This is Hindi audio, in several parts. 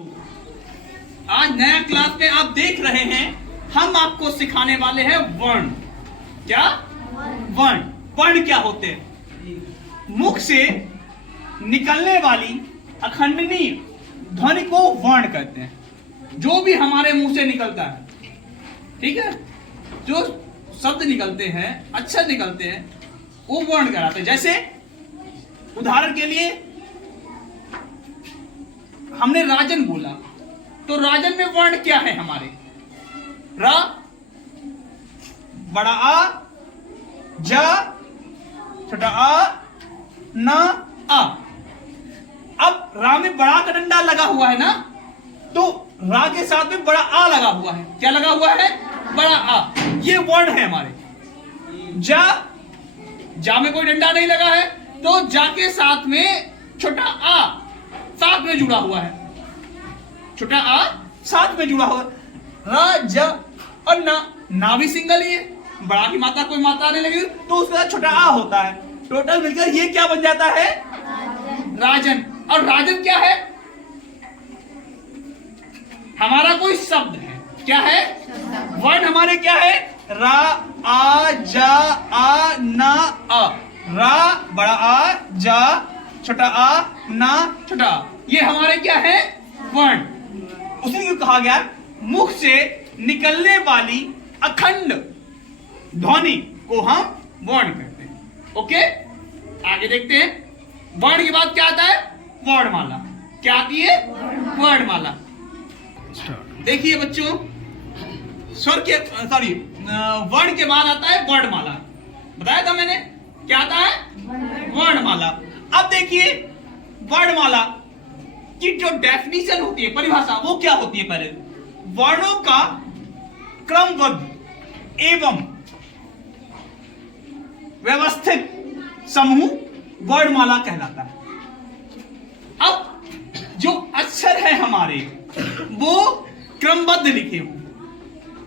आज नया क्लास में आप देख रहे हैं, हम आपको सिखाने वाले हैं वर्ण। क्या वर्ण? वर्ण क्या होते हैं? मुख से निकलने वाली अखंडनीय ध्वनि को वर्ण कहते हैं। जो भी हमारे मुंह से निकलता है, ठीक है, जो शब्द निकलते हैं, अक्षर निकलते हैं, वो वर्ण कहलाते हैं। जैसे उदाहरण के लिए हमने राजन बोला, तो राजन में वर्ण क्या है हमारे? र, बड़ा आ, ज, छोटा आ, न, आ। अब रा में बड़ा का डंडा लगा हुआ है ना, तो रा के साथ में बड़ा आ लगा हुआ है। क्या लगा हुआ है? बड़ा आ। ये वर्ण है हमारे। जा में कोई डंडा नहीं लगा है, तो जा के साथ में छोटा आ साथ में जुड़ा हुआ है। छोटा आ साथ में जुड़ा हुआ। र, ज और ना भी सिंगल ही है। बड़ा की मात्रा कोई मात्रा आने लगी तो उसके साथ छोटा आ होता है। टोटल मिलकर ये क्या बन जाता है? राजन। और राजन क्या है? हमारा कोई शब्द है। क्या है? वर्ण हमारे क्या है? रा, आ, जा, आ, ना, आ। रा, बड़ा आ, जा, छोटा आ, ना, छोटा आ। ये हमारे क्या है? वर्ण। उसी को कहा गया मुख से निकलने वाली अखंड ध्वनि को हम वर्ण कहते हैं। ओके, आगे देखते हैं। वर्ण के बाद क्या आता है? वर्णमाला। क्या आती है? वर्णमाला। देखिए बच्चों, स्वर के वर्ण के बाद आता है वर्णमाला। बताया था मैंने, क्या आता है? वर्णमाला। अब देखिए वर्णमाला की जो डेफिनेशन होती है, परिभाषा, वो क्या होती है? पहले वर्णों का क्रमबद्ध एवं व्यवस्थित समूह वर्णमाला कहलाता है। अब जो अक्षर है हमारे, वो क्रमबद्ध लिखे हुए,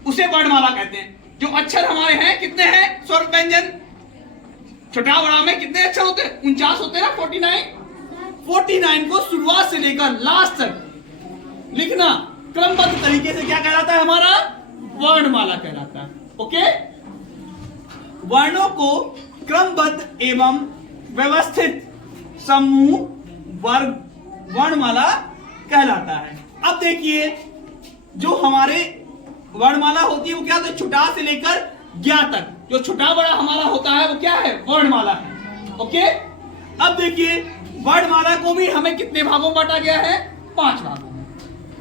उसे वर्णमाला कहते हैं। जो अक्षर हमारे हैं, कितने हैं? स्वर व्यंजन छोटा बड़ा में कितने अक्षर होते हैं? 49 होते हैं ना। 49 को शुरुआत से लेकर लास्ट तक लिखना क्रमबद्ध तरीके से क्या कहलाता है? हमारा वर्णमाला कहलाता है। ओके, वर्णों को क्रमबद्ध एवं व्यवस्थित समूह वर्णमाला कहलाता है। अब देखिए, जो हमारे वर्णमाला होती है वो क्या होता है? छोटा से लेकर ज्ञा तक जो छोटा बड़ा हमारा होता है वो क्या है? वर्णमाला है। ओके, अब देखिए वर्णमाला को भी हमें कितने भागों में बांटा गया है? 5 भागों में।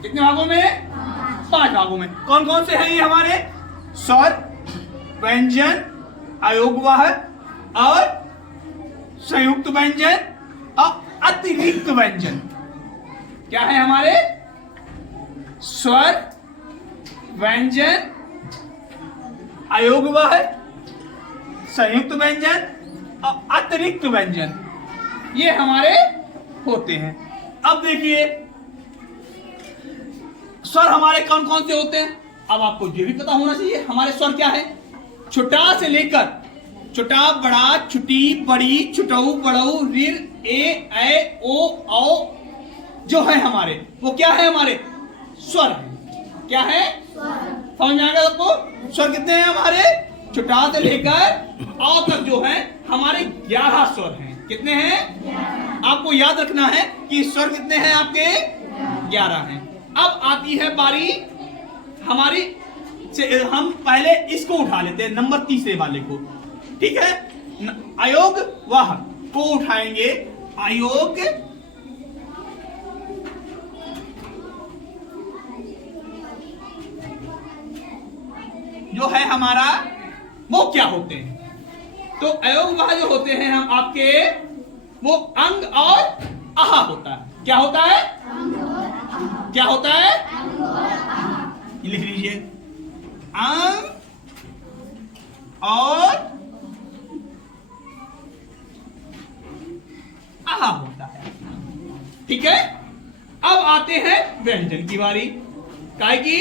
कितने भागों में? 5 भागों में। कौन कौन से हैं ये हमारे? स्वर, व्यंजन, अयोगवाहक और संयुक्त व्यंजन और अतिरिक्त व्यंजन। क्या है हमारे? स्वर, व्यंजन, अयोगवाहक, संयुक्त व्यंजन और अतिरिक्त व्यंजन, ये हमारे होते हैं। अब देखिए स्वर हमारे कौन कौन से होते हैं? अब आपको ये भी पता होना चाहिए हमारे स्वर क्या है। छोटा से लेकर छोटा, बड़ा, छुटी, बड़ी, छुटऊ, बड़ऊ, ऋ, ए, ओ, औ जो है हमारे, वो क्या है? हमारे स्वर है। क्या है? समझ में आएगा सबको? स्वर कितने हैं हमारे? छोटा से लेकर आ तक जो है हमारे 11 स्वर हैं। कितने हैं? आपको याद रखना है कि स्वर कितने हैं आपके? 11 हैं। अब आती है बारी हमारी से, हम पहले इसको उठा लेते हैं, नंबर तीसरे वाले को। ठीक है, अयोग वाह को उठाएंगे। अयोग जो है हमारा, वो क्या होते हैं? तो अयोग वाह जो होते हैं हम आपके, वो अंग और आहा होता है। क्या होता है? क्या होता है? लिख लीजिए, अंग और आहा होता है। ठीक है, अब आते हैं व्यंजन की बारी। काय की?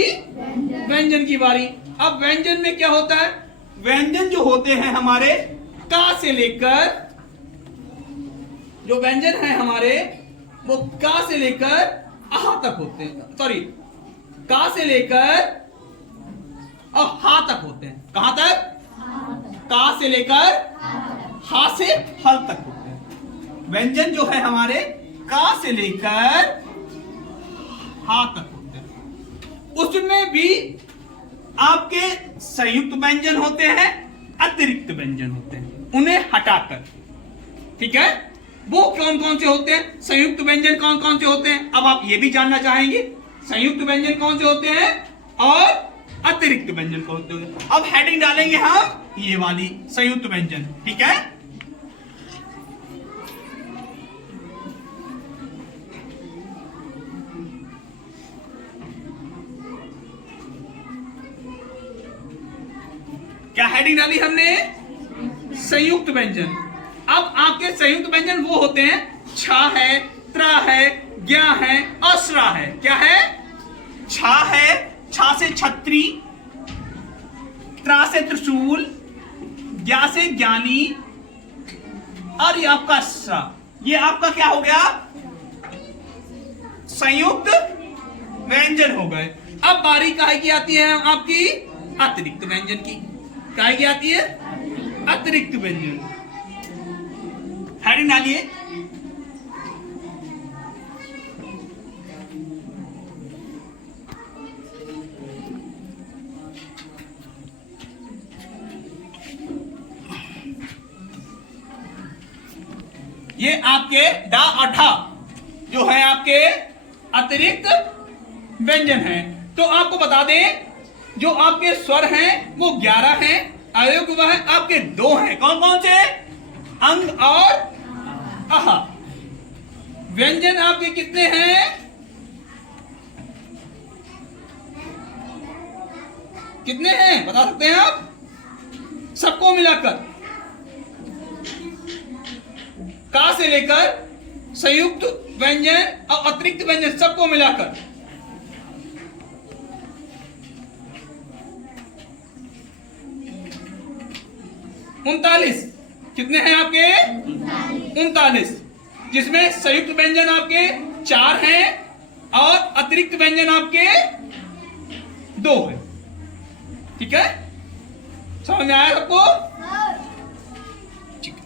व्यंजन की बारी। अब व्यंजन में क्या होता है? व्यंजन जो होते हैं हमारे, का से लेकर, जो व्यंजन है हमारे वो का से लेकर आहा तक होते हैं, सॉरी का से लेकर और हा तक होते हैं। कहां तक? का से लेकर हा से हल तक होते हैं। व्यंजन जो है हमारे का से लेकर हा तक होते हैं। उसमें भी आपके संयुक्त व्यंजन होते हैं, अतिरिक्त व्यंजन होते हैं, उन्हें हटाकर। ठीक है, वो कौन कौन से होते हैं? संयुक्त व्यंजन कौन कौन से होते हैं? अब आप ये भी जानना चाहेंगे संयुक्त व्यंजन कौन से होते हैं और अतिरिक्त व्यंजन कौन से होते हैं। अब हेडिंग डालेंगे हम ये वाली संयुक्त व्यंजन। ठीक है, क्या हेडिंग डाली हमने? संयुक्त व्यंजन। अब आपके संयुक्त व्यंजन वो होते हैं छा है, त्रा है, ज्ञा है और श्रा है। क्या है? छा है, छा से छत्री, त्रा से त्रिशूल, ज्ञा से ज्ञानी और ये आपका श्रा। ये आपका क्या हो गया? संयुक्त व्यंजन हो गए। अब बारी काहे की आती है आपकी? अतिरिक्त व्यंजन की। काहे की आती है? अतिरिक्त व्यंजन। हेडिंग डालिए। ये आपके डा और ढा जो है आपके अतिरिक्त व्यंजन है। तो आपको बता दें जो आपके स्वर हैं वो 11 हैं, अवयव वह है आपके 2 हैं। कौन कौन से? अंग और आहा। व्यंजन आपके कितने हैं? कितने हैं बता सकते हैं आप? सबको मिलाकर का से लेकर संयुक्त व्यंजन और अतिरिक्त व्यंजन सबको मिलाकर 39। कितने हैं आपके? 39, जिसमें संयुक्त व्यंजन आपके 4 हैं और अतिरिक्त व्यंजन आपके 2 हैं। ठीक है, समझ में आया सबको? ठीक है।